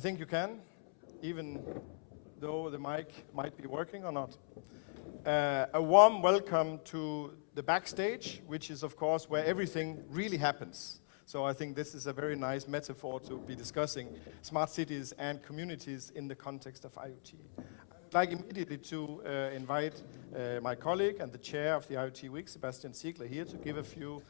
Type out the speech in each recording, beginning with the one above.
think you can, even though the mic might be working or not. A warm welcome to the backstage, which is of course where everything really happens. So I think this is a very nice metaphor to be discussing smart cities and communities in the context of IoT. I'd like immediately to invite my colleague and the chair of the IoTWeek, Sebastian Ziegler, here to give a few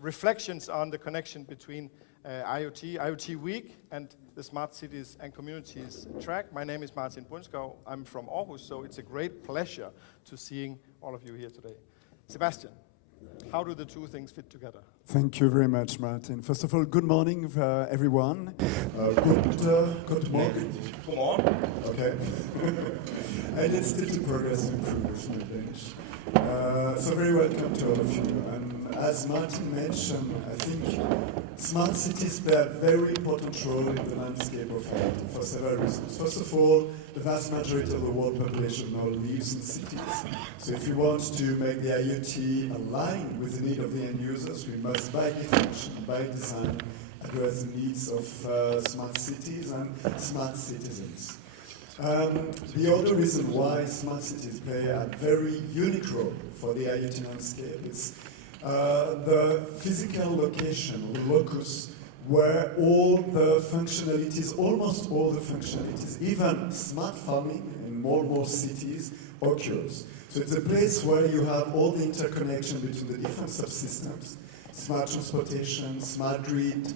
reflections on the connection between IoTWeek and the Smart Cities and Communities track. My name is Martin Bunskov. I'm from Aarhus, so it's a great pleasure to seeing all of you here today. Sebastian, how do the two things fit together? Thank you very much, Martin. First of all, good morning, everyone. Good morning. Good morning. Okay. I did still to progress and improve with my Danish. So very welcome to all of you. And as Martin mentioned, I think smart cities play a very important role in the landscape of IoT for several reasons. First of all, the vast majority of the world population now lives in cities. So if we want to make the IoT aligned with the need of the end users, we must by definition, by design, address the needs of smart cities and smart citizens. The other reason why smart cities play a very unique role for the IoT landscape is the physical location, or locus, where all the functionalities, almost all the functionalities, even smart farming in more and more cities occurs. So it's a place where you have all the interconnection between the different subsystems, smart transportation, smart grid,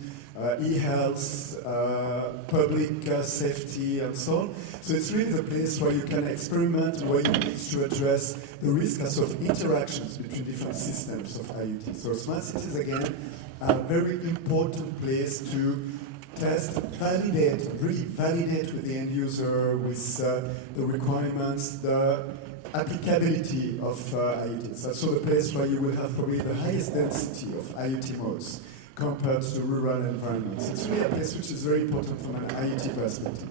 e-health, public safety, and so on. So it's really the place where you can experiment and where you need to address the risk of interactions between different systems of IoT. So smart cities, again, are a very important place to test, validate, really validate with the end user, with the requirements, the applicability of IoT. It's also the place where you will have probably the highest density of IoT modes compared to rural environments. It's really a place which is very important from an IoT perspective.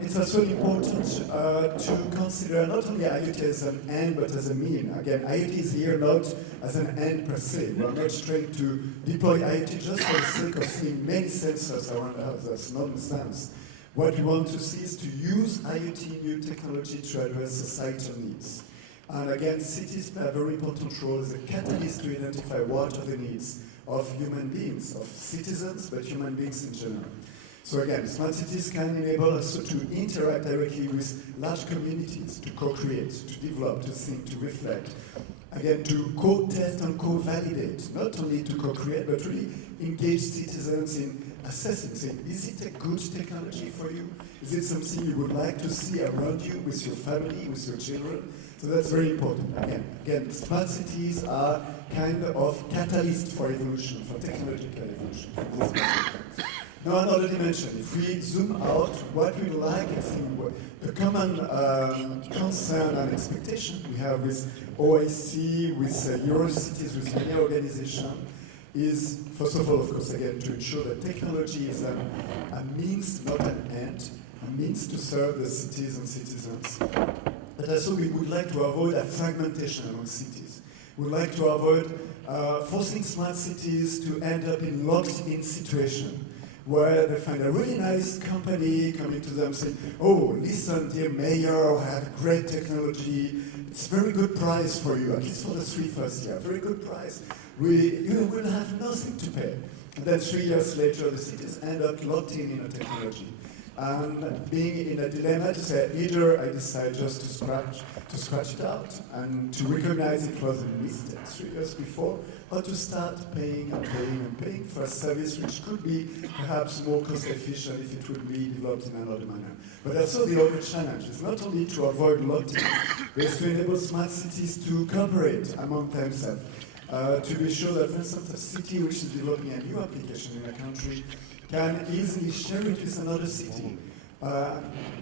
It's also important to consider not only IoT as an end, but as a mean. Again, IoT is here not as an end per se. We're not trying to deploy IoT just for the sake of seeing many sensors around us. That's nonsense. What we want to see is to use IoT new technology to address societal needs. And again, cities play a very important role as a catalyst to identify what are the needs of human beings, of citizens, but human beings in general. So again, smart cities can enable us to interact directly with large communities, to co-create, to develop, to think, to reflect. Again, to co-test and co-validate, not only to co-create, but really engage citizens in assessing, saying, is it a good technology for you? Is it something you would like to see around you, with your family, with your children? So that's very important. Again, smart cities are kind of catalyst for evolution, for technological evolution. Now, I already mentioned, if we zoom out, what we like, I think, the common concern and expectation we have with OIC, with Eurocities, with many organizations, is, first of all, of course, again, to ensure that technology is a means, not an end, a means to serve the cities and citizens. But also, we would like to avoid a fragmentation among cities. We would like to avoid forcing smart cities to end up in locked-in situation, where they find a really nice company coming to them saying, oh, listen, dear mayor, I have great technology, it's very good price for you, at least for the first year, very good price. You will have nothing to pay. And then 3 years later, the cities end up locked in a technology. And being in a dilemma to say, either I decide just to scratch it out and to recognize it was a mistake 3 years before, or to start paying and paying and paying for a service which could be perhaps more cost efficient if it would be developed in another manner. But also the other challenge is not only to avoid locked-in, but to enable smart cities to cooperate among themselves. To be sure that, for instance, a city which is developing a new application in a country can easily share it with another city,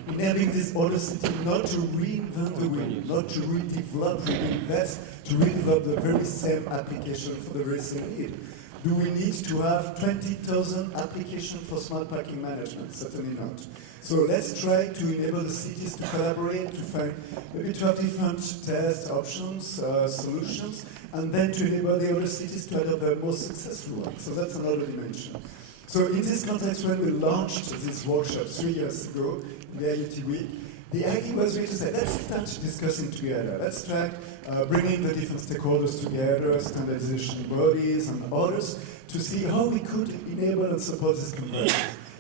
enabling this other city not to reinvent the wheel, not to redevelop, reinvest, to redevelop the very same application for the very same need. Do we need to have 20,000 applications for smart parking management? Certainly not. So let's try to enable the cities to collaborate, to find, maybe to have different test options, solutions, and then to enable the other cities to adopt the most successful one. So that's another dimension. So in this context, when we launched this workshop 3 years ago, the IoTWeek, the idea was really to say, let's start discussing together. Let's try bringing the different stakeholders together, standardization bodies and others, to see how we could enable and support this convergence.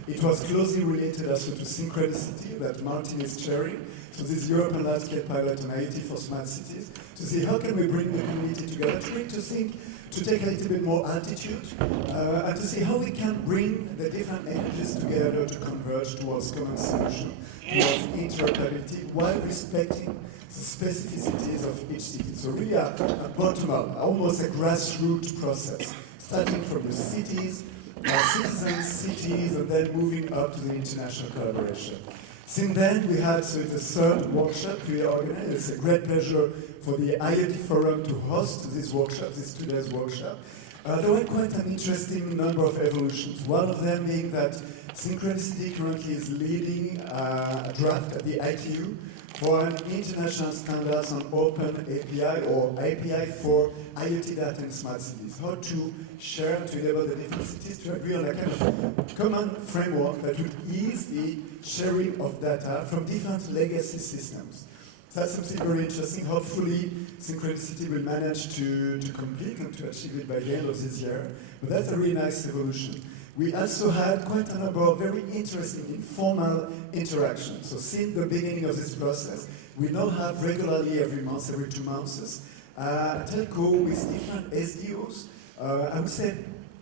It was closely related also to synchronicity that Martin is chairing. So this European landscape pilot on IoT for smart cities, to see how can we bring the community together, to think, to take a little bit more altitude, and to see how we can bring the different energies together to converge towards common solution, towards interoperability, while respecting the specificities of each city. So really a bottom-up, almost a grassroots process, starting from the cities, citizens, cities, and then moving up to the international collaboration. Since then, we had the third workshop we organized. It's a great pleasure for the IoT Forum to host this workshop, this 2 days workshop. There were quite an interesting number of evolutions. One of them being that Synchronicity currently is leading a draft at the ITU for an international standards on open API or API for IoT data in smart cities. How to share, to enable the different cities to agree on a kind of common framework that would ease the sharing of data from different legacy systems. So that's something very interesting. Hopefully, Synchronicity will manage to complete and to achieve it by the end of this year. But that's a really nice evolution. We also had quite a number of very interesting informal interactions. So since the beginning of this process, we now have regularly every month, every 2 months, a telco with different SDOs. I would say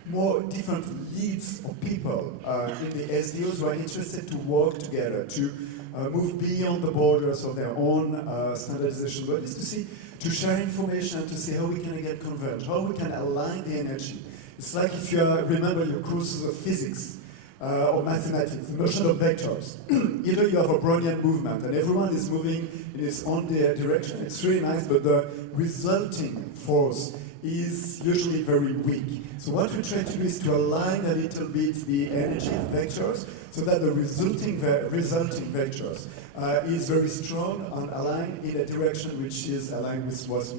more different leads of people in the SDOs who are interested to work together, to move beyond the borders of their own standardization bodies, to share information, to see how we can get converged, how we can align the energy. It's like if you remember your courses of physics or mathematics, the notion of vectors. Either you have a Brownian movement and everyone is moving in its own direction. It's really nice, but the resulting force is usually very weak. So what we try to do is to align a little bit the energy vectors so that the resulting vectors is very strong and aligned in a direction which is aligned with what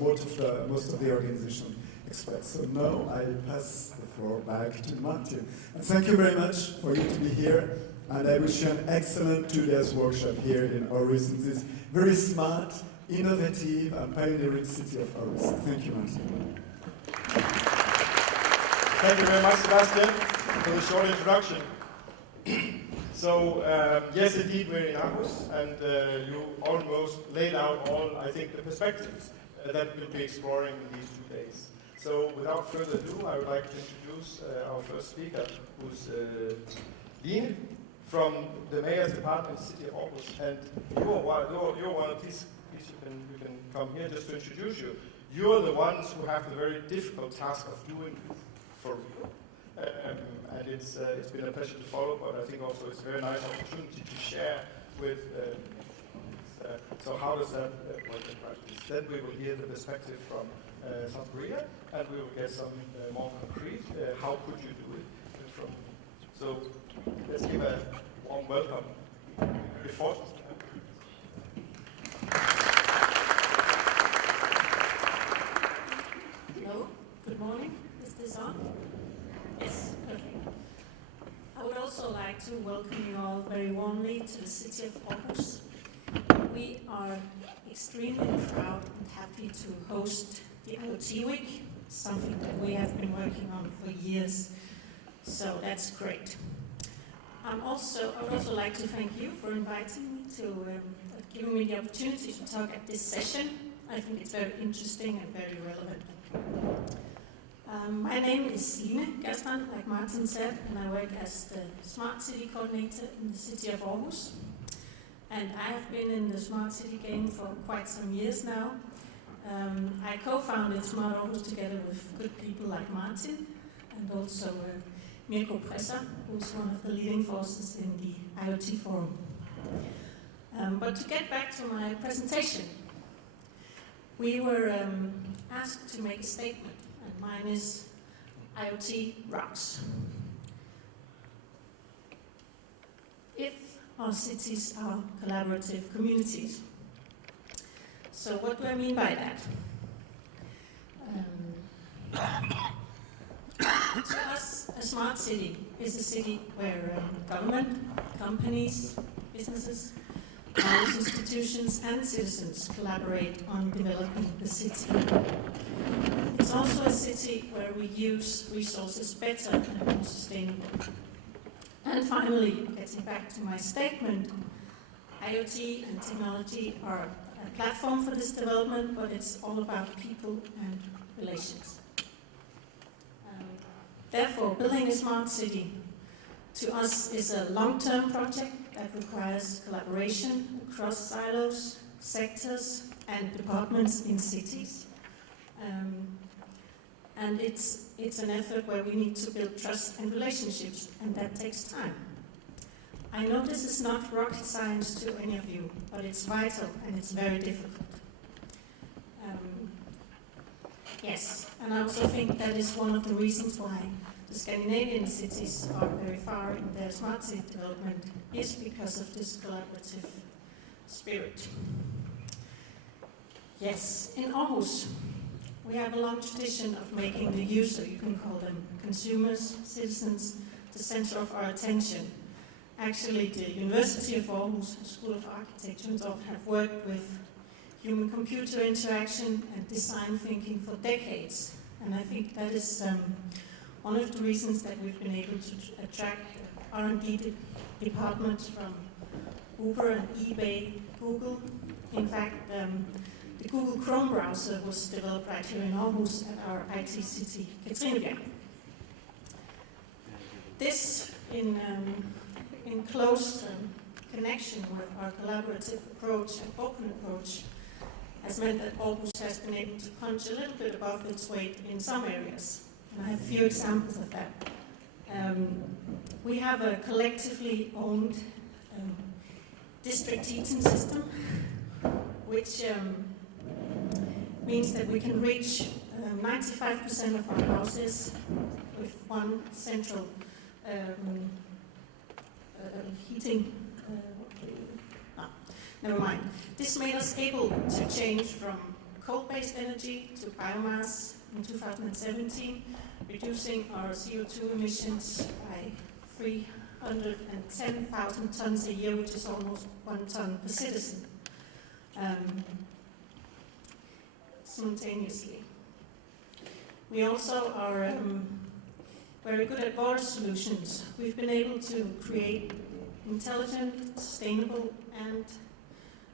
most of the organization expects. So now I pass the floor back to Martin. And thank you very much for you to be here. And I wish you an excellent 2 days workshop here in Aarhus, in this very smart, innovative, and pioneering city of Aarhus. Thank you, Martin. Thank you very much, Sebastian, for the short introduction. So, yes, indeed, we're in Aarhus, and you almost laid out all, I think, the perspectives that we'll be exploring in these 2 days. So, without further ado, I would like to introduce our first speaker, who's Line from the Mayor's Department, City of Aarhus. And you're one, please you can come here just to introduce you. You're the ones who have the very difficult task of doing it for real. And it's been a pleasure to follow, but I think also it's a very nice opportunity to share with. So how does that work in practice? Then we will hear the perspective from South Korea, and we will get some more concrete. How could you do it? So let's give a warm welcome before. Hello, good morning. Is this on? Yes, perfect. I would also like to welcome you all very warmly to the city of Aarhus. We are extremely proud and happy to host the IoTWeek, something that we have been working on for years. So that's great. I would also like to thank you for inviting me to giving me the opportunity to talk at this session. I think it's very interesting and very relevant. My name is Line Gastran, like Martin said, and I work as the Smart City Coordinator in the city of Aarhus. And I have been in the Smart City game for quite some years now. I co-founded Smart Aarhus together with good people like Martin and also Mirko Presser, who's one of the leading forces in the IoT Forum. But to get back to my presentation, we were asked to make a statement, and mine is IoT rocks. If our cities are collaborative communities. So what do I mean by that? To us, a smart city is a city where government, companies, businesses, knowledge institutions and citizens collaborate on developing the city. It's also a city where we use resources better and more sustainable. And finally, getting back to my statement, IoT and technology are a platform for this development, but it's all about people and relations. Therefore, building a smart city to us is a long-term project that requires collaboration across silos, sectors, and departments in cities. And it's an effort where we need to build trust and relationships, and that takes time. I know this is not rocket science to any of you, but it's vital and it's very difficult. Yes, and I also think that is one of the reasons why the Scandinavian cities are very far in their smart city development, is because of this collaborative spirit. Yes, in Aarhus, we have a long tradition of making the user, you can call them consumers, citizens, the center of our attention. Actually, the University of Aarhus, School of Architecture and Art, have worked with human-computer interaction and design thinking for decades. And I think that is one of the reasons that we've been able to attract R&D departments from Uber and eBay, Google. In fact, the Google Chrome browser was developed right here in Aarhus at our IT city, Katrinebjerg. This, in close connection with our collaborative approach and open approach, has meant that Aarhus has been able to punch a little bit above its weight in some areas. And I have a few examples of that. We have a collectively owned district heating system, which means that we can reach 95% of our houses with one central heating. Never mind. This made us able to change from coal-based energy to biomass in 2017, reducing our CO2 emissions by 310,000 tons a year, which is almost 1 ton per citizen, simultaneously. We also are very good at water solutions. We've been able to create intelligent, sustainable, and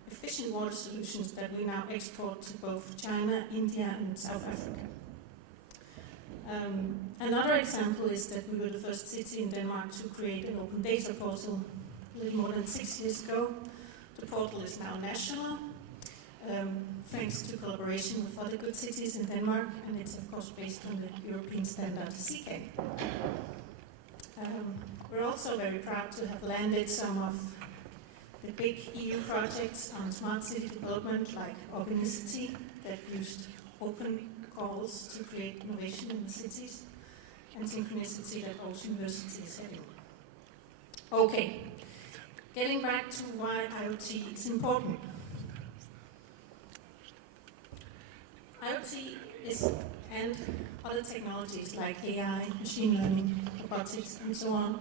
efficient water solutions that we now export to both China, India, and South Africa. Another example is that we were the first city in Denmark to create an open data portal a little more than 6 years ago. The portal is now national, thanks to collaboration with other good cities in Denmark, and it's of course based on the European standard CK. We're also very proud to have landed some of the big EU projects on smart city development, like Organicity, that used open calls to create innovation in the cities, and Synchronicity that Aarhus University is heading. Okay, getting back to why IoT is important. IoT is, and other technologies like AI, machine learning, robotics, and so on,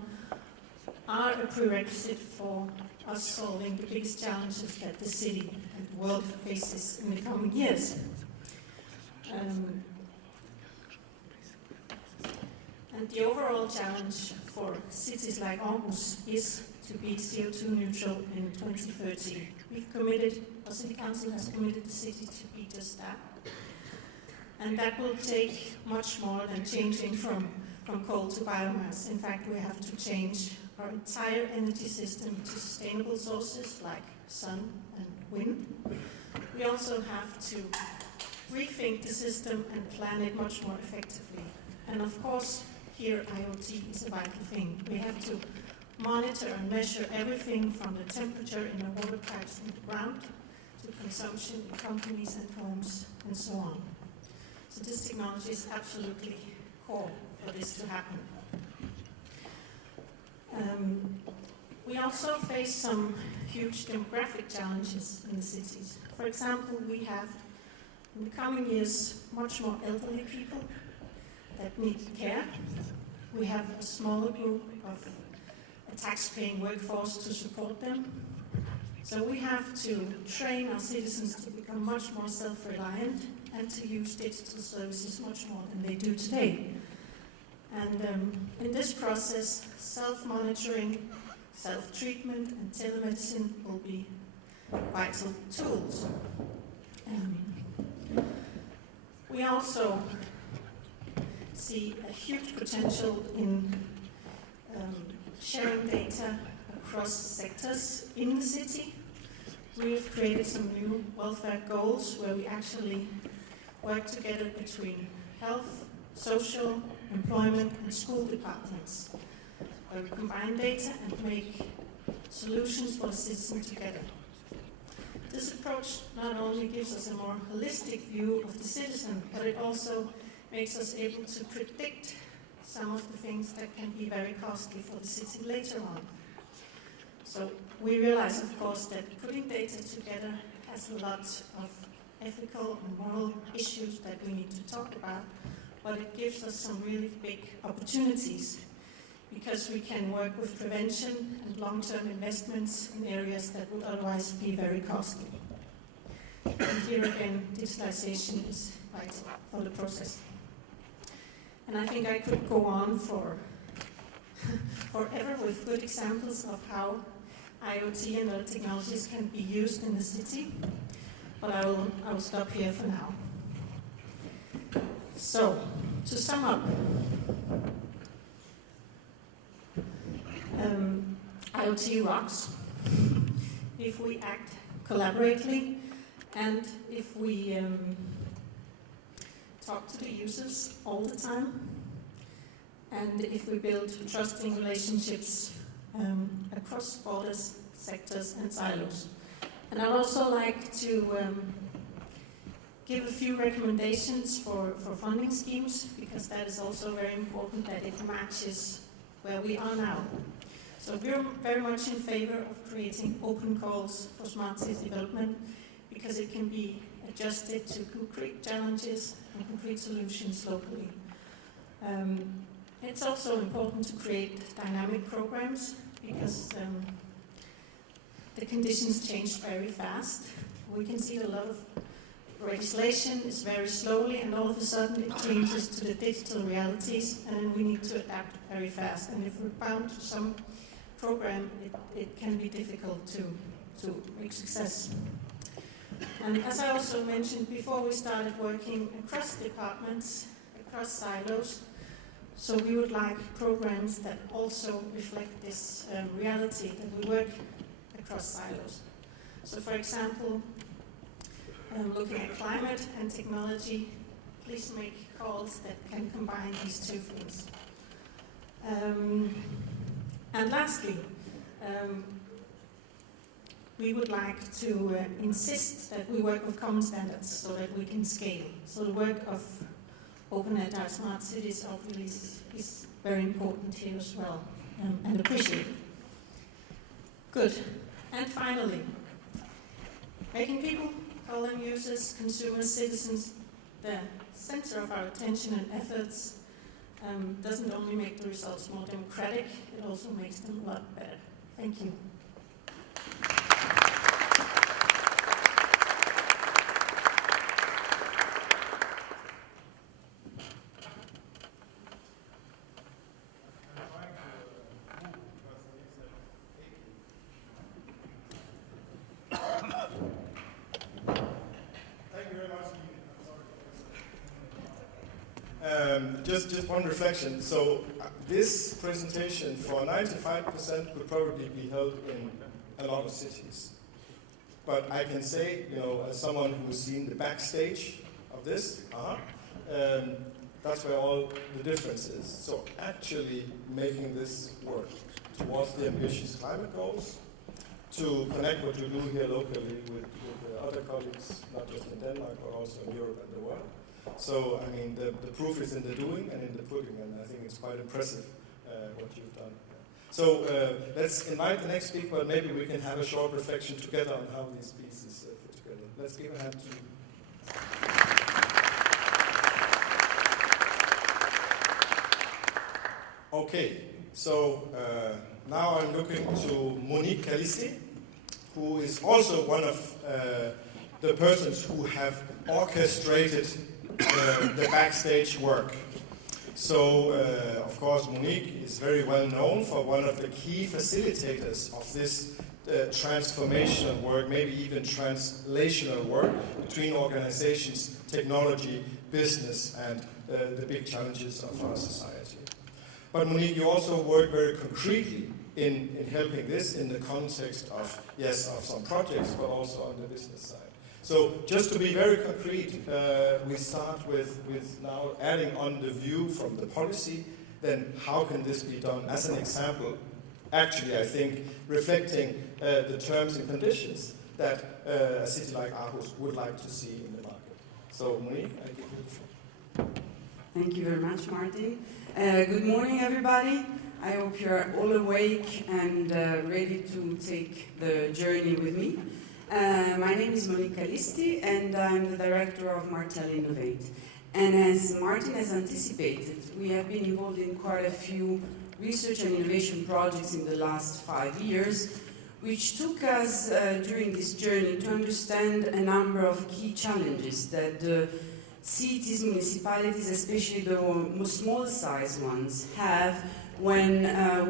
are a prerequisite for us solving the biggest challenges that the city and the world faces in the coming years. And the overall challenge for cities like Aarhus is to be CO2 neutral in 2030. We've committed, our City Council has committed the city to be just that. And that will take much more than changing from coal to biomass. In fact, we have to change our entire energy system to sustainable sources like sun and wind. We also have to rethink the system and plan it much more effectively. And of course, here IoT is a vital thing. We have to monitor and measure everything from the temperature in the water pipes in the ground to consumption in companies and homes and so on. So this technology is absolutely core for this to happen. We also face some huge demographic challenges in the cities. For example, we have in the coming years much more elderly people that need care. We have a smaller group of a tax-paying workforce to support them. So we have to train our citizens to become much more self-reliant and to use digital services much more than they do today. And in this process, self-monitoring, self-treatment and telemedicine will be vital tools. We also see a huge potential in sharing data across sectors in the city. We have created some new welfare goals where we actually work together between health, social, employment and school departments, where we combine data and make solutions for the citizen together. This approach not only gives us a more holistic view of the citizen, but it also makes us able to predict some of the things that can be very costly for the city later on. So we realize, of course, that putting data together has a lot of ethical and moral issues that we need to talk about, but it gives us some really big opportunities because we can work with prevention and long-term investments in areas that would otherwise be very costly. And here again, digitalization is vital for the process. And I think I could go on forever with good examples of how IoT and other technologies can be used in the city, but I will stop here for now. So, to sum up, IoT rocks if we act collaboratively and if we talk to the users all the time, and if we build trusting relationships across borders, sectors and silos. And I'd also like to give a few recommendations for funding schemes, because that is also very important that it matches where we are now. So we're very much in favor of creating open calls for smart city development, because it can be adjusted to concrete challenges and concrete solutions locally. It's also important to create dynamic programs, because the conditions change very fast. We can see that a lot of legislation is very slowly, and all of a sudden it changes to the digital realities, and then we need to adapt very fast. And if we're bound to some program, it can be difficult to make success. And as I also mentioned before, we started working across departments, across silos, so we would like programs that also reflect this reality, that we work across silos. So for example, looking at climate and technology, please make calls that can combine these two things. And lastly, we would like to insist that we work with common standards so that we can scale. So the work of Open Agile Smart Cities obviously is very important here as well, and appreciated. Good. And finally, making people, call them users, consumers, citizens, the center of our attention and efforts doesn't only make the results more democratic, it also makes them a lot better. Thank you. Just one reflection. So this presentation for 95% could probably be held in a lot of cities. But I can say, as someone who's seen the backstage of this, that's where all the difference is. So actually making this work towards the ambitious climate goals, to connect what you do here locally with other colleagues, not just in Denmark, but also in Europe and the world. So, I mean, the proof is in the doing and in the pudding, and I think it's quite impressive what you've done. So, let's invite the next speaker, but maybe we can have a short reflection together on how these pieces fit together. Let's give a hand to Okay, so now I'm looking to Monique Calisti, who is also one of the persons who have orchestrated the backstage work. So, of course, Monique is very well known for one of the key facilitators of this transformational work, maybe even translational work between organizations, technology, business, and the big challenges of our society. But Monique, you also work very concretely in helping this in the context of, yes, of some projects, but also on the business side. So just to be very concrete, we start with now adding on the view from the policy, then how can this be done as an example, actually I think reflecting the terms and conditions that a city like Aarhus would like to see in the market. So Monique, I give you the floor. Thank you very much, Martin. Good morning, everybody. I hope you're all awake and ready to take the journey with me. My name is Monique Calisti, and I'm the director of Martel Innovate. And as Martin has anticipated, we have been involved in quite a few research and innovation projects in the last 5 years, which took us during this journey to understand a number of key challenges that the cities, municipalities, especially the small-sized ones, have when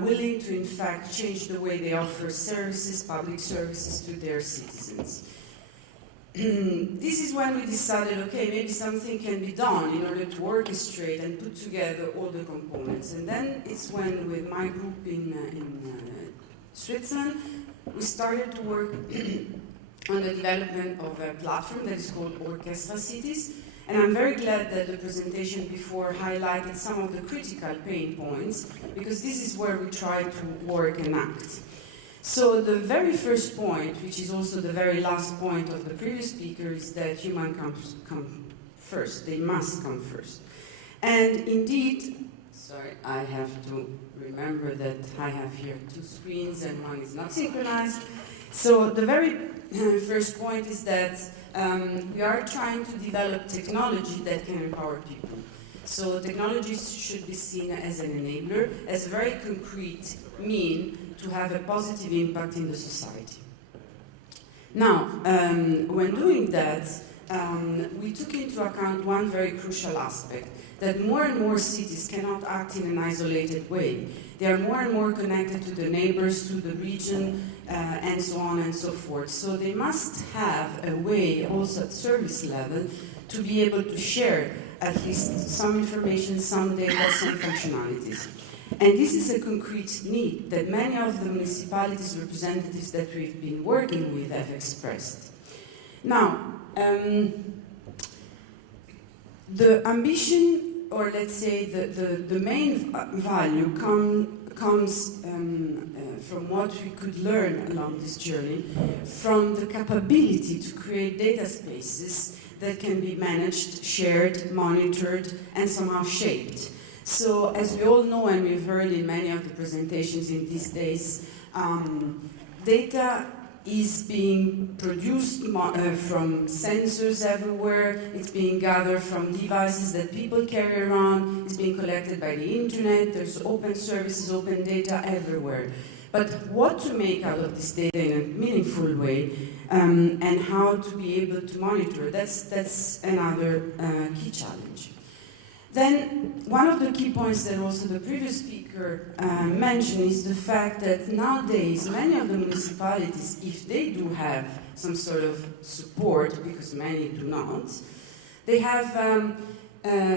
willing to, in fact, change the way they offer services, public services, to their citizens. This is when we decided, okay, maybe something can be done in order to orchestrate and put together all the components. And then it's when, with my group in Switzerland, we started to work on the development of a platform that is called Orchestra Cities. And I'm very glad that the presentation before highlighted some of the critical pain points, because this is where we try to work and act. So the very first point, which is also the very last point of the previous speaker, is that humans come first. They must come first. And indeed, sorry, I have to remember that I have here 2 screens and one is not synchronized. So the very first point is that we are trying to develop technology that can empower people. So technologies should be seen as an enabler, as a very concrete mean to have a positive impact in the society. Now, when doing that, we took into account one very crucial aspect, that more and more cities cannot act in an isolated way. They are more and more connected to the neighbors, to the region, and so on and so forth. So they must have a way, also at service level, to be able to share at least some information, some data, some functionalities. And this is a concrete need that many of the municipalities' representatives that we've been working with have expressed. Now, the ambition, or let's say the main value comes from what we could learn along this journey, from the capability to create data spaces that can be managed, shared, monitored, and somehow shaped. So, as we all know, and we've heard in many of the presentations in these days, data is being produced from sensors everywhere. It's being gathered from devices that people carry around. It's being collected by the internet. There's open services, open data everywhere. But what to make out of this data in a meaningful way, and how to be able to monitor, that's another key challenge. Then, one of the key points that also the previous speaker mentioned is the fact that nowadays many of the municipalities, if they do have some sort of support, because many do not, they have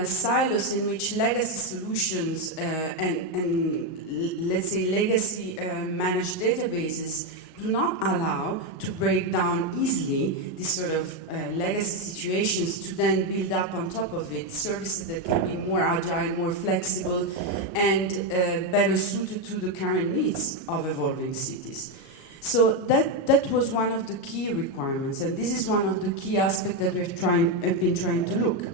silos in which legacy solutions and let's say legacy managed databases do not allow to break down easily these sort of legacy situations to then build up on top of it services that can be more agile, more flexible, and better suited to the current needs of evolving cities. So that was one of the key requirements, and this is one of the key aspects that we've been trying to look.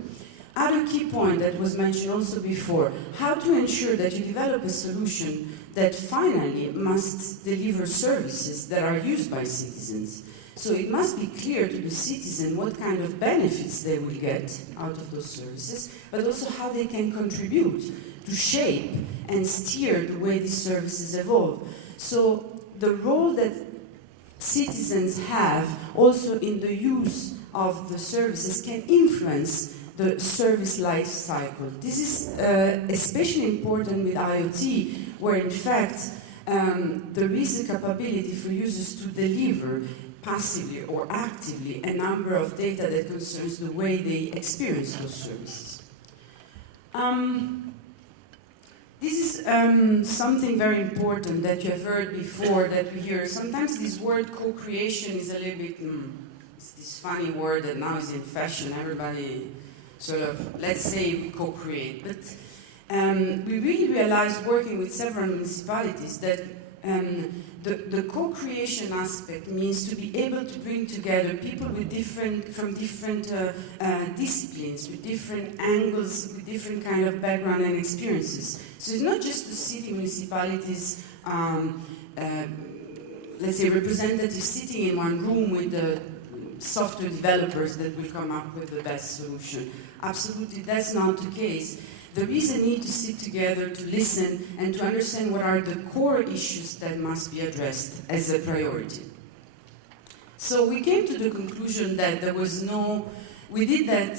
Other key point that was mentioned also before, how to ensure that you develop a solution that finally must deliver services that are used by citizens. So it must be clear to the citizen what kind of benefits they will get out of those services, but also how they can contribute to shape and steer the way these services evolve. So the role that citizens have also in the use of the services can influence the service life cycle. This is especially important with IoT, where in fact there is a capability for users to deliver passively or actively a number of data that concerns the way they experience those services. This is something very important that you have heard before, that we hear. Sometimes this word co-creation is a little bit, it's this funny word that now is in fashion. Everybody sort of, let's say we co-create. But we really realized working with several municipalities that the co-creation aspect means to be able to bring together people with from different disciplines, with different angles, with different kind of background and experiences. So it's not just the city municipalities, let's say representatives sitting in one room with the software developers that will come up with the best solution. Absolutely, that's not the case. There is a need to sit together, to listen, and to understand what are the core issues that must be addressed as a priority. So we came to the conclusion that there was we did that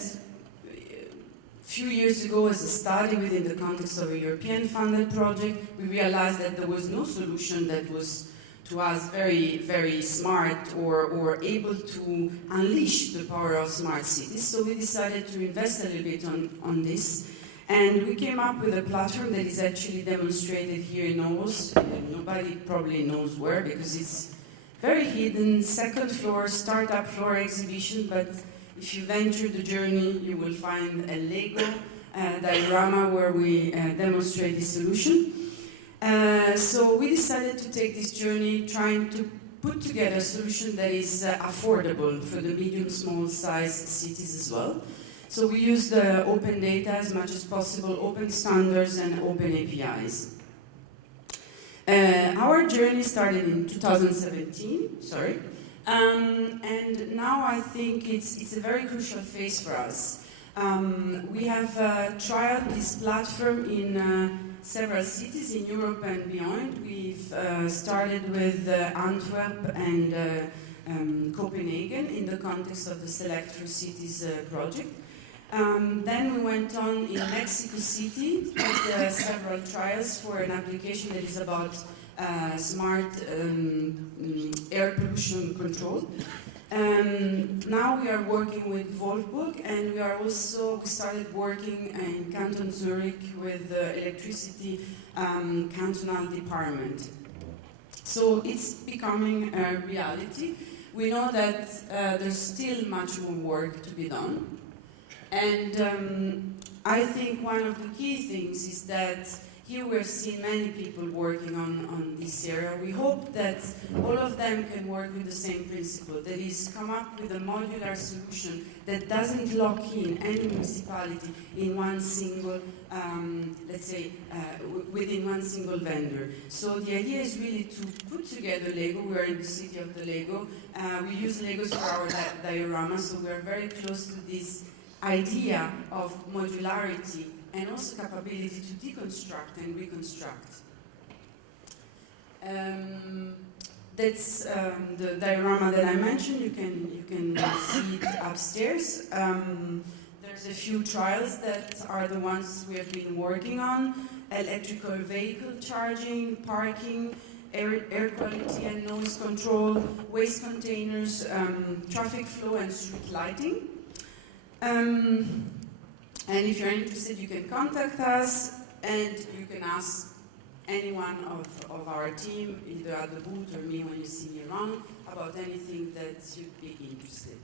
a few years ago as a study within the context of a European funded project. We realized that there was no solution that was to us very, very smart or able to unleash the power of smart cities. So we decided to invest a little bit on this. And we came up with a platform that is actually demonstrated here in Aarhus. Nobody probably knows where because it's very hidden, second floor, startup floor exhibition, but if you venture the journey, you will find a Lego diorama where we demonstrate this solution. So we decided to take this journey trying to put together a solution that is affordable for the medium, small size cities as well. So we use the open data as much as possible, open standards and open APIs. Our journey started in 2017, and now I think it's a very crucial phase for us. We have trialed this platform in several cities in Europe and beyond. We've started with Antwerp and Copenhagen in the context of the Select for Cities project. Then we went on in Mexico City with several trials for an application that is about smart air pollution control. Now we are working with Wolfsburg, and we started working in Canton Zurich with the electricity cantonal department. So it's becoming a reality. We know that there's still much more work to be done. And I think one of the key things is that here we're seeing many people working on this area. We hope that all of them can work with the same principle, that is, come up with a modular solution that doesn't lock in any municipality in one single, let's say, within one single vendor. So the idea is really to put together Lego. We are in the city of the Lego. We use Legos for our diorama, so we are very close to this idea of modularity and also capability to deconstruct and reconstruct. That's the diorama that I mentioned. You can see it upstairs. There's a few trials that are the ones we have been working on: electrical vehicle charging, parking, air quality and noise control, waste containers, traffic flow and street lighting. And if you're interested, you can contact us, and you can ask any one of our team, either at the booth or me when you see me around, about anything that you'd be interested.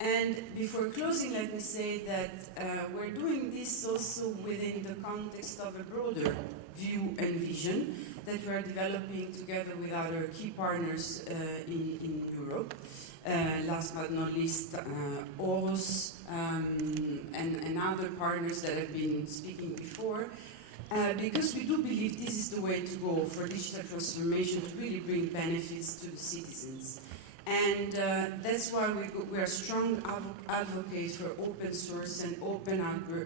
And before closing, let me say that we're doing this also within the context of a broader view and vision that we're developing together with other key partners in Europe. Last but not least, Aarhus and other partners that have been speaking before, because we do believe this is the way to go for digital transformation to really bring benefits to the citizens. And that's why we are strong advocates for open source and open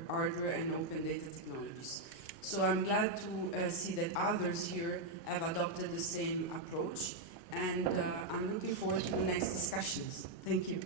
hardware and open data technologies. So I'm glad to see that others here have adopted the same approach, and I'm looking forward to the next discussions. Thank you.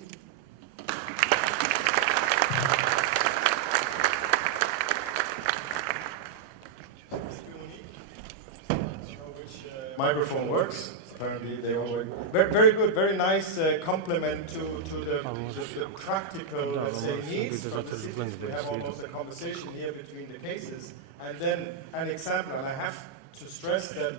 Microphone works. Apparently, they all work. Very good, very nice complement to the practical, let's say, needs from the cities. We have almost a conversation here between the cases, and then an example. And I have to stress that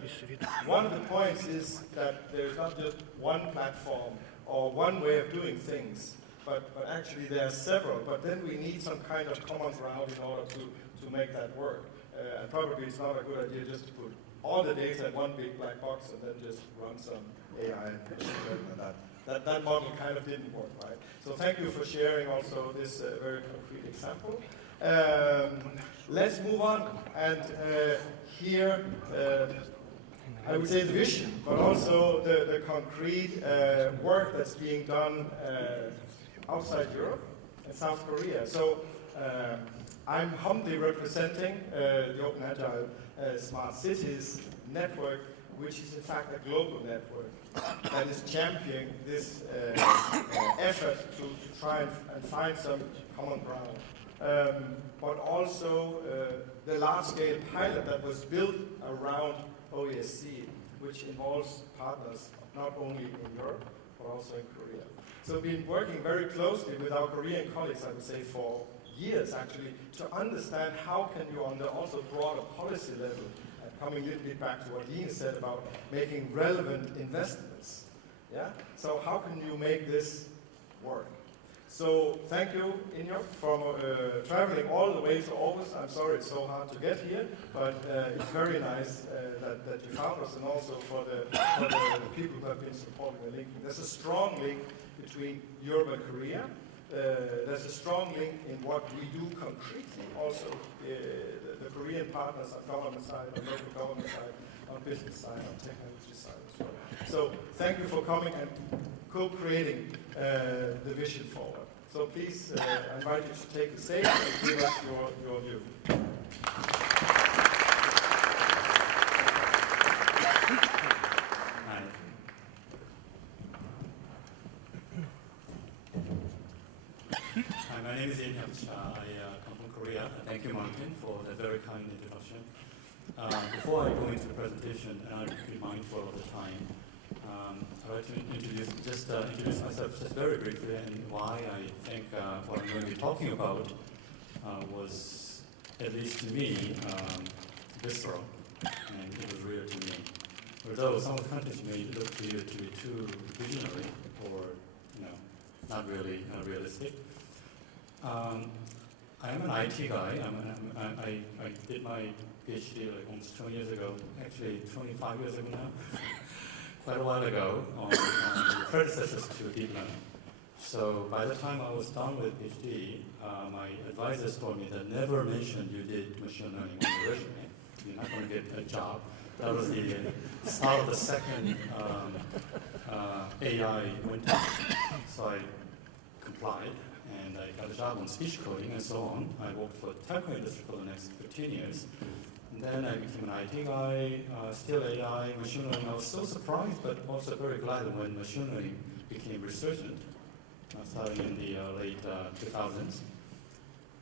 one of the points is that there's not just one platform or one way of doing things, but actually there are several. But then we need some kind of common ground in order to make that work. And probably it's not a good idea just to put all the data in one big black box and then just run some AI and machine learning and that model kind of didn't work, right? So thank you for sharing also this very concrete example. Let's move on and here I would say the vision, but also the concrete work that's being done outside Europe and South Korea. So I'm humbly representing the Open Agile Smart Cities network, which is in fact a global network that is championing this effort to try and find some common ground. But also the large-scale pilot that was built around OESC, which involves partners not only in Europe, but also in Korea. So we've been working very closely with our Korean colleagues, I would say, for years actually, to understand how can you on the also broader policy level, and coming a little bit back to what Line said about making relevant investments. Yeah? So how can you make this work? So thank you, Injok, for traveling all the way to Aarhus. I'm sorry it's so hard to get here, but it's very nice that you found us, and also for the people who have been supporting the linking. There's a strong link between Europe and Korea. There's a strong link in what we do concretely. Also, the Korean partners on government side, on local government side, on business side, on technology side as well. So thank you for coming and co-creating the vision forward. So please, I invite you to take the stage and give us your view. Hi, my name is ngiot. I come from Korea. Thank you, Martin, for that very kind introduction. Before I go into the presentation, and I'll be mindful of the time, I'd like to introduce myself just very briefly and why I think what I'm going to be talking about was, at least to me, visceral, and it was real to me. Although some of the countries may look to you to be too visionary or, not really realistic. I am an IT guy. I did my PhD like almost 20 years ago, actually 25 years ago now, quite a while ago, on the predecessors to deep learning. So by the time I was done with PhD, my advisors told me that never mention you did machine learning on your resume. You're not going to get a job. That was the start of the second AI winter. So I complied, and I got a job on speech coding and so on. I worked for the telco industry for the next 15 years. And then I became an IT guy, still AI, machine learning. I was so surprised, but also very glad when machine learning became resurgent, starting in the late 2000s.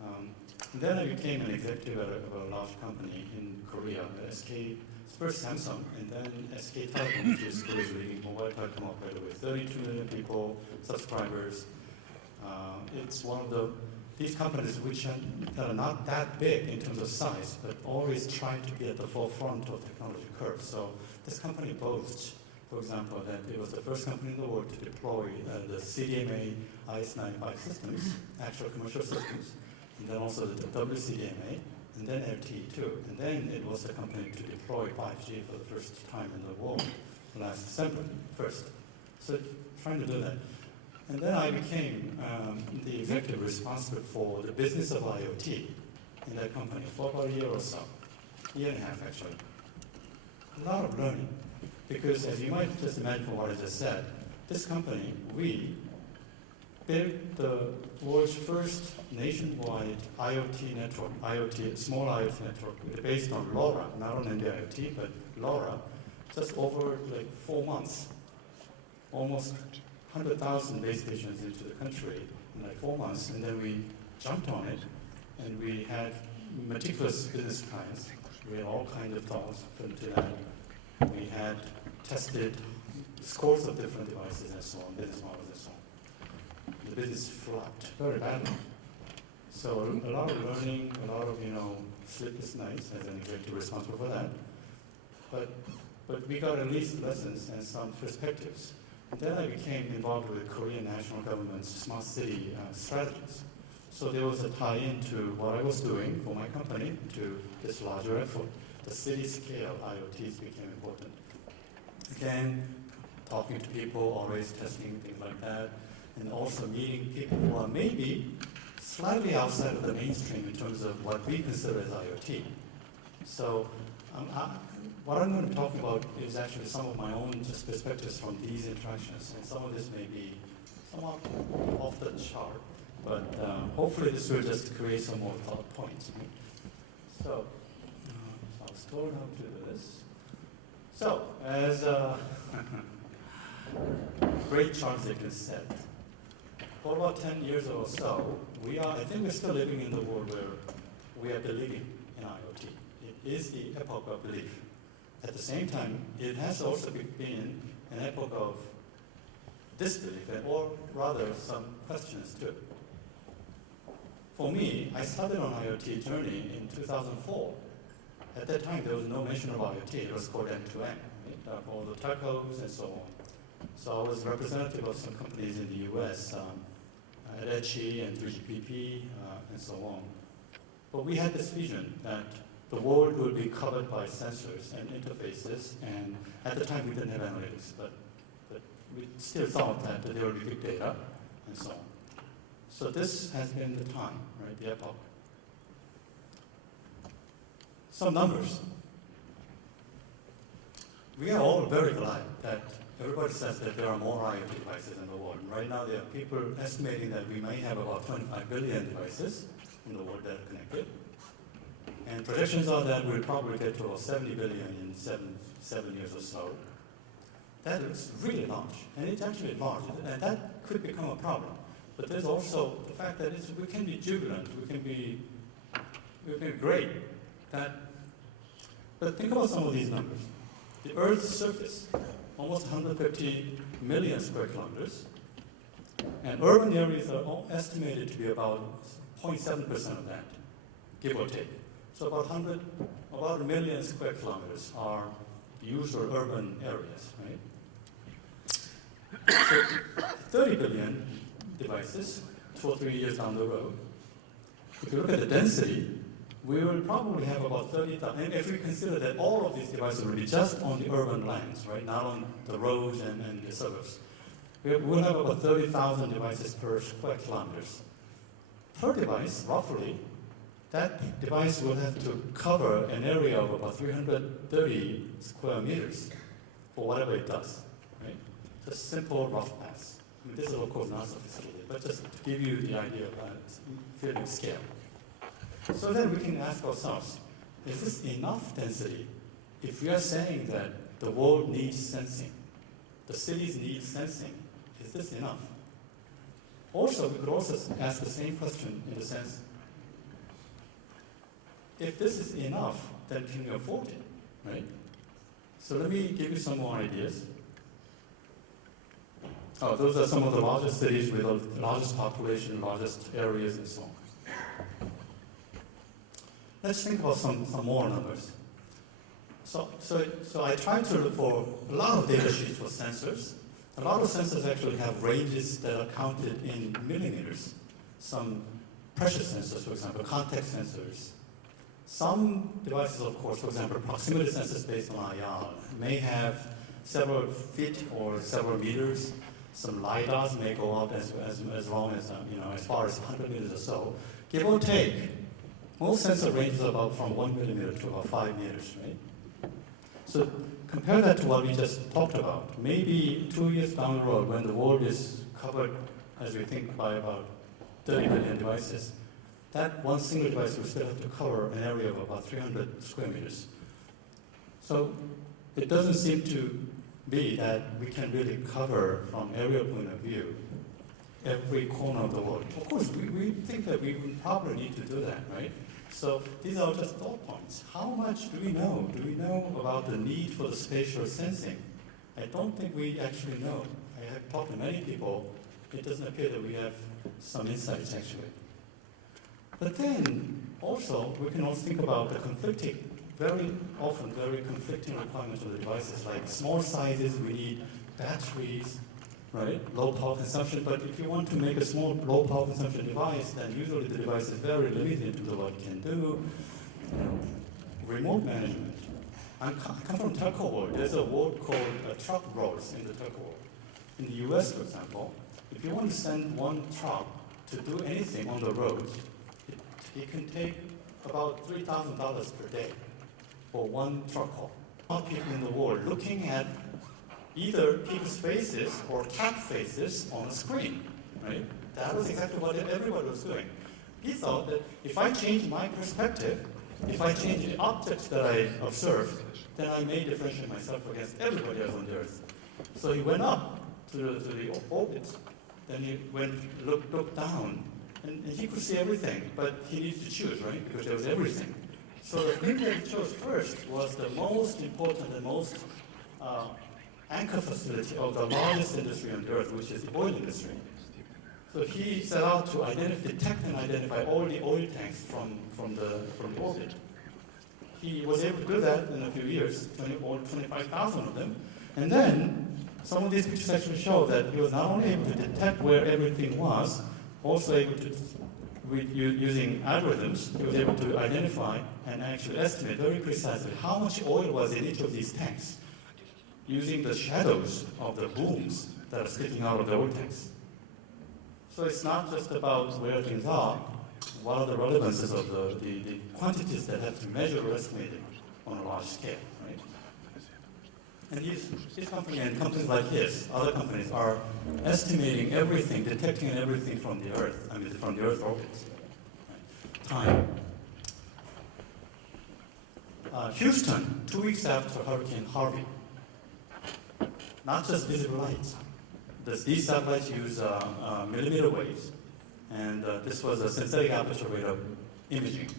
And then I became an executive at a large company in Korea, SK, first Samsung, and then SK Telecom, which is Korea's leading mobile telecom operator with 32 million people, subscribers. It's one of these companies which are not that big in terms of size, but always trying to be at the forefront of technology curve. So this company boasts, for example, that it was the first company in the world to deploy the CDMA IS-95 systems, actual commercial systems, and then also the WCDMA, and then LTE too. And then it was the company to deploy 5G for the first time in the world last December 1st. So trying to do that. And then I became the executive responsible for the business of IoT in that company for about a year or so, year and a half actually. A lot of learning, because as you might just imagine from what I just said, this company, we built the world's first nationwide IoT network, small IoT network, based on LoRa, not on ngiot, but LoRa, just over like 4 months. Almost 100,000 base stations into the country in like 4 months, and then we jumped on it, and we had meticulous business plans. We had all kinds of thoughts put into that. We had tested scores of different devices and so on, business models and so on. The business flopped very badly. So a lot of learning, a lot of sleepless nights as an executive responsible for that. But we got at least lessons and some perspectives. Then I became involved with Korean national government's smart city strategies. So there was a tie-in to what I was doing for my company to this larger effort. The city scale IoTs became important. Again, talking to people, always testing, things like that, and also meeting people who are maybe slightly outside of the mainstream in terms of what we consider as IoT. So what I'm going to talk about is actually some of my own just perspectives from these interactions, and some of this may be somewhat off the chart, but hopefully this will just create some more thought points. Right? So I was told how to do this. So as great charts they can set, for about 10 years or so, I think we're still living in the world where we are believing in IoT. It is the epoch of belief. At the same time, it has also been an epoch of disbelief, or rather some questions too. For me, I started on IoT journey in 2004. At that time, there was no mention of IoT. It was called M2M, right? For all the telcos and so on. So I was representative of some companies in the US, at HE and 3GPP, and so on. But we had this vision that the world would be covered by sensors and interfaces, and at the time we didn't have analytics, but we still thought that there would be big data and so on. So this has been the time, right, the epoch. Some numbers. We are all very glad that everybody says that there are more IoT devices in the world. Right now there are people estimating that we may have about 25 billion devices in the world that are connected. And projections are that we'll probably get to about 70 billion in seven years or so. That is really large, and it's actually large, and that could become a problem. But there's also the fact that we can be jubilant, we can be great. But think about some of these numbers. The Earth's surface, almost 150 million square kilometers, and urban areas are all estimated to be about 0.7% of that, give or take. So about a million square kilometers are the usual urban areas, right? So 30 billion devices, 2 or 3 years down the road. If you look at the density, we will probably have about 30,000. And if we consider that all of these devices will be just on the urban lands, right, not on the roads and the suburbs, we'll have about 30,000 devices per square kilometers. Per device, roughly, that device will have to cover an area of about 330 square meters for whatever it does, right? Just simple rough maths. I mean, this is of course not sophisticated, but just to give you the idea of feeling scale. So then we can ask ourselves, is this enough density? If we are saying that the world needs sensing, the cities need sensing, is this enough? Also, we could also ask the same question in the sense, if this is enough, then can we afford it, right? So let me give you some more ideas. Oh, those are some of the largest cities with the largest population, largest areas, and so on. Let's think about some more numbers. So I tried to look for a lot of data sheets for sensors. A lot of sensors actually have ranges that are counted in millimeters. Some pressure sensors, for example, context sensors. Some devices, of course, for example, proximity sensors based on IR, may have several feet or several meters. Some LiDARs may go up as long as, as far as 100 meters or so. Give or take, most sensor ranges are about from 1 millimeter to about 5 meters, right? So compare that to what we just talked about. Maybe 2 years down the road, when the world is covered as we think by about 30 billion devices, that one single device will still have to cover an area of about 300 square meters. So it doesn't seem to be that we can really cover, from aerial point of view, every corner of the world. Of course, we think that we would probably need to do that, right? So these are just thought points. How much do we know? Do we know about the need for the spatial sensing? I don't think we actually know. I have talked to many people. It doesn't appear that we have some insights, actually. But then, also, we can also think about the conflicting, very often very conflicting requirements of the devices, like small sizes, we need batteries, right? Low power consumption, but if you want to make a small low power consumption device, then usually the device is very limited in terms of what it can do. Remote management. I come from telco world. There's a word called truck rolls in the telco world. In the US, for example, if you want to send one truck to do anything on the road, it can take about $3,000 per day for one truck call. All people in the world looking at either people's faces or cat faces on a screen, right? That was exactly what everybody was doing. He thought that if I change my perspective, if I change the objects that I observe, then I may differentiate myself against everybody else on the Earth. So he went up to the orbit, then he looked down, and he could see everything, but he needed to choose, right? Because there was everything. So the thing that he chose first was the most important and most anchor facility of the largest industry on the Earth, which is the oil industry. So he set out to detect and identify all the oil tanks from the orbit. He was able to do that in a few years, 25,000 of them. And then some of these pictures actually show that he was not only able to detect where everything was, also able to, using algorithms, he was able to identify and actually estimate very precisely how much oil was in each of these tanks, using the shadows of the booms that are sticking out of the oil tanks. So it's not just about where things are, what are the relevances of the quantities that have to measure or estimated on a large scale, right? And his company and companies like his, other companies, are estimating everything, detecting everything from the Earth, from the Earth orbit. Right? Time. Houston, 2 weeks after Hurricane Harvey. Not just visible light. These satellites use millimeter waves, and this was a synthetic aperture radar imaging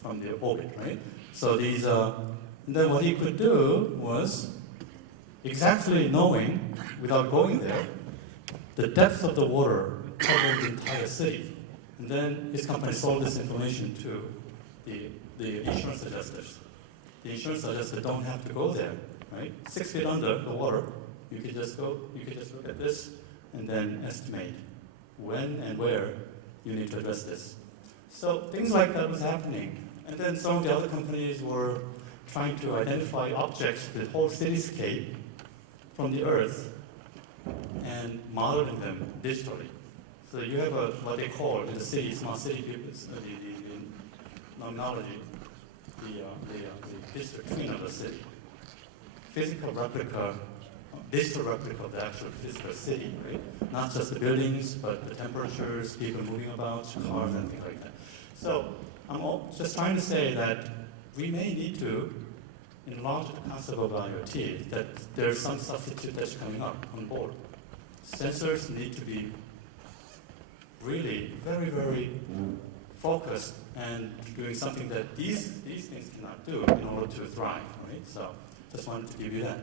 from the orbit, right? So these, then what he could do was exactly knowing, without going there, the depth of the water covering the entire city. And then his company sold this information to the insurance adjusters. The insurance adjusters don't have to go there, right? 6 feet under the water, you could just look at this and then estimate when and where you need to address this. So things like that was happening. And then some of the other companies were trying to identify objects, the whole cityscape from the Earth, and modeling them digitally. So you have what they call in the city, smart city people, the terminology, the district twin of the city. Physical replica, digital replica of the actual physical city, right? Not just the buildings, but the temperatures, people moving about, cars, and things like that. So I'm just trying to say that we may need to enlarge the concept of IoT, that there's some substitute that's coming up on board. Sensors need to be really very, very focused and doing something that these things cannot do in order to thrive, right? So just wanted to give you that.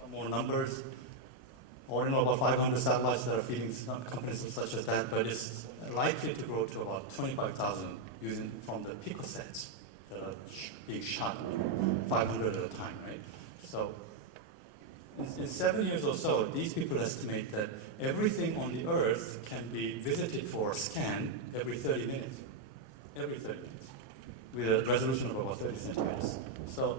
Some more numbers. Already know about 500 satellites that are feeding companies such as that, but it's likely to grow to about 25,000 using from the picosets that are being shot, 500 at a time, right? So in 7 years or so, these people estimate that everything on the Earth can be visited for a scan every 30 minutes. Every 30 minutes. With a resolution of about 30 centimeters. So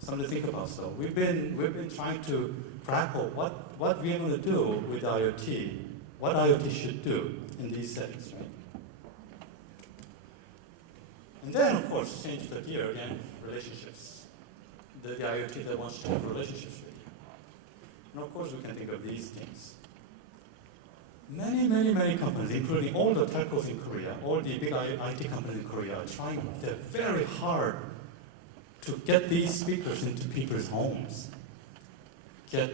something to think about. So we've been trying to grapple what we're going to do with IoT, what IoT should do in these settings, right? And then, of course, change the gear again, relationships. The IoT that wants to have relationships with And of course, we can think of these things. Many companies, including all the telcos in Korea, all the big IT companies in Korea, are trying very hard to get these speakers into people's homes. Get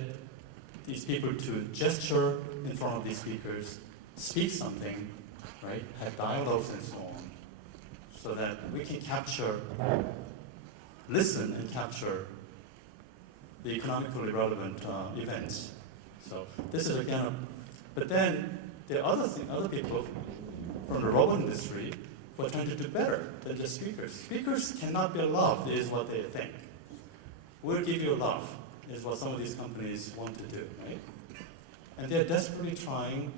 these people to gesture in front of these speakers, speak something, right? Have dialogues and so on, so that we can listen and capture the economically relevant events. So this is again, but then there are other people from the robot industry who are trying to do better than just speakers. Speakers cannot be loved, is what they think. We'll give you love, is what some of these companies want to do, right? And they're desperately trying,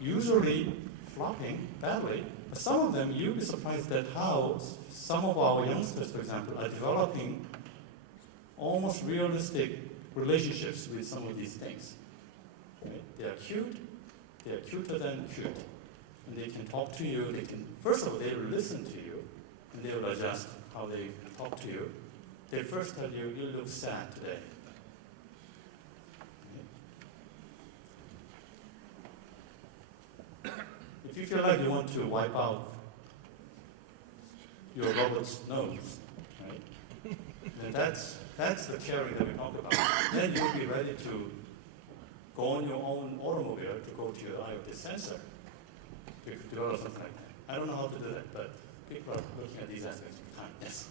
usually flopping badly. But some of them, you'll be surprised at how some of our youngsters, for example, are developing almost realistic relationships with some of these things. Right? They are cute, they are cuter than cute. And they can talk to you, first of all, they will listen to you, and they will adjust how they talk to you. They first tell you, you look sad today. If you feel like you want to wipe out your robot's nose, right? Then that's the caring that we talk about. Then you'll be ready to go on your own automobile to go to your IoT sensor to develop something like that. I don't know how to do that, but people are looking at these aspects of time. Yes.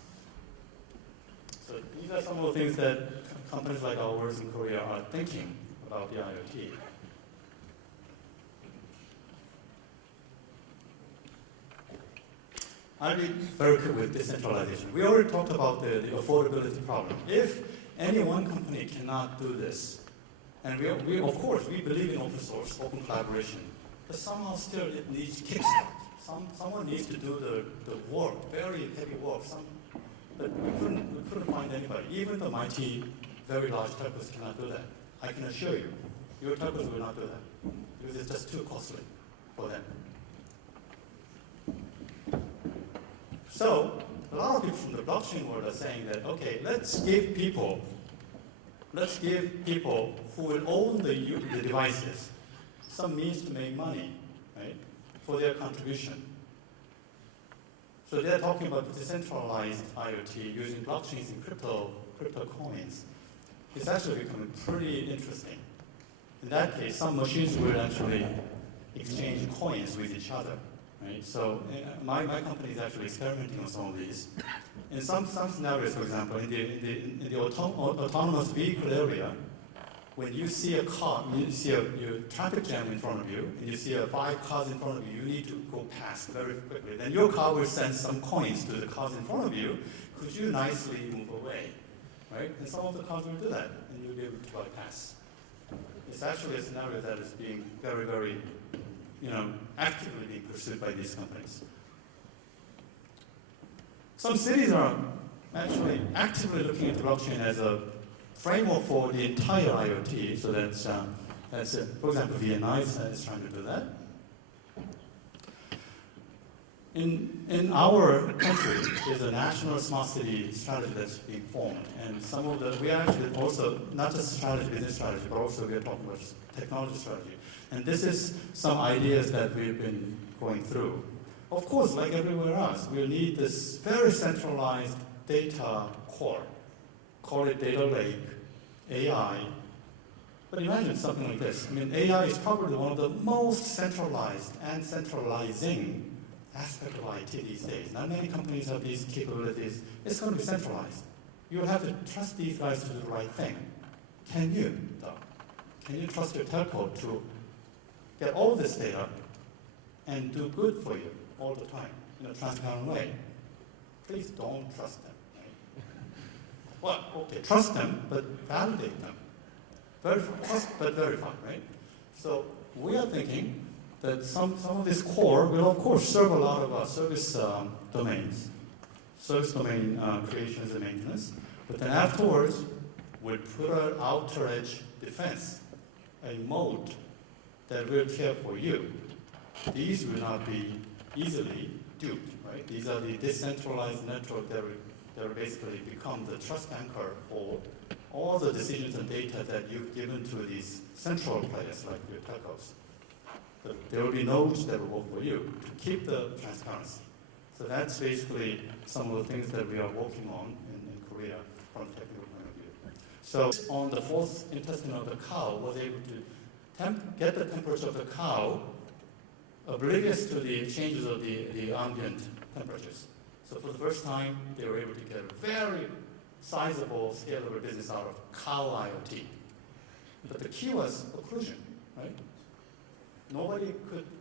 So these are some of the things that companies like ours in Korea are thinking about the IoT. I'll be very quick with decentralization. We already talked about the affordability problem. If any one company cannot do this, and we of course, we believe in open source, open collaboration, but somehow still it needs kickstart. Someone needs to do the work, very heavy work. But we couldn't find anybody. Even the mighty, very large telcos cannot do that. I can assure you, your telcos will not do that, because it's just too costly for them. So, a lot of people from the blockchain world are saying that, okay, let's give people who will own the devices some means to make money, right, for their contribution. So they're talking about decentralized IoT using blockchains and crypto coins. It's actually becoming pretty interesting. In that case, some machines will actually exchange coins with each other. Right? So my company is actually experimenting on some of these. In some scenarios, for example, in the autonomous vehicle area, when you see a car, you see a traffic jam in front of you, and you see 5 cars in front of you, you need to go past very quickly. Then your car will send some coins to the cars in front of you. Could you nicely move away? Right? And some of the cars will do that, and you'll be able to bypass. It's actually a scenario that is being very, very actively being pursued by these companies. Some cities are actually actively looking at blockchain as a framework for the entire IoT. So that's it. For example, Vienna is trying to do that. In our country, there's a national smart city strategy that's being formed, and we are actually also not just business strategy, but also we are talking about technology strategy. And this is some ideas that we've been going through. Of course, like everywhere else, we'll need this very centralized data core. Call it data lake, AI. But imagine something like this. I mean, AI is probably one of the most centralized and centralizing aspect of IT these days. Not many companies have these capabilities. It's going to be centralized. You'll have to trust these guys to do the right thing. Can you, though? Can you trust your telco to get all this data and do good for you all the time in a transparent way? Please don't trust them. Right? Well, okay, trust them, but validate them. Trust but verify, right? So we are thinking that some of this core will, of course, serve a lot of service domains, service domain creations and maintenance, but then afterwards, we'll put an outer edge defense, a moat that will care for you. These will not be easily duped, right? These are the decentralized network that will basically become the trust anchor for all the decisions and data that you've given to these central players like your telcos. There will be nodes that will work for you to keep the transparency. So that's basically some of the things that we are working on in Korea from a technical point of view. So on the fourth intestine of the cow, was able to get the temperature of the cow oblivious to the changes of the ambient temperatures. So for the first time, they were able to get a very sizable, scalable business out of cow IoT. But the key was occlusion, right? Nobody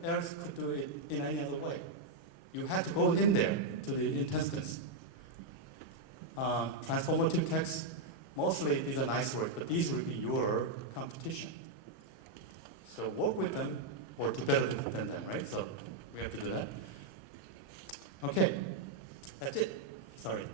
else could do it in any other way. You had to go in there to the intestines. Transformative text, mostly these are nice words, but these will be your competition. So work with them or do better than them, right? So we have to do that. Okay, that's it. Sorry.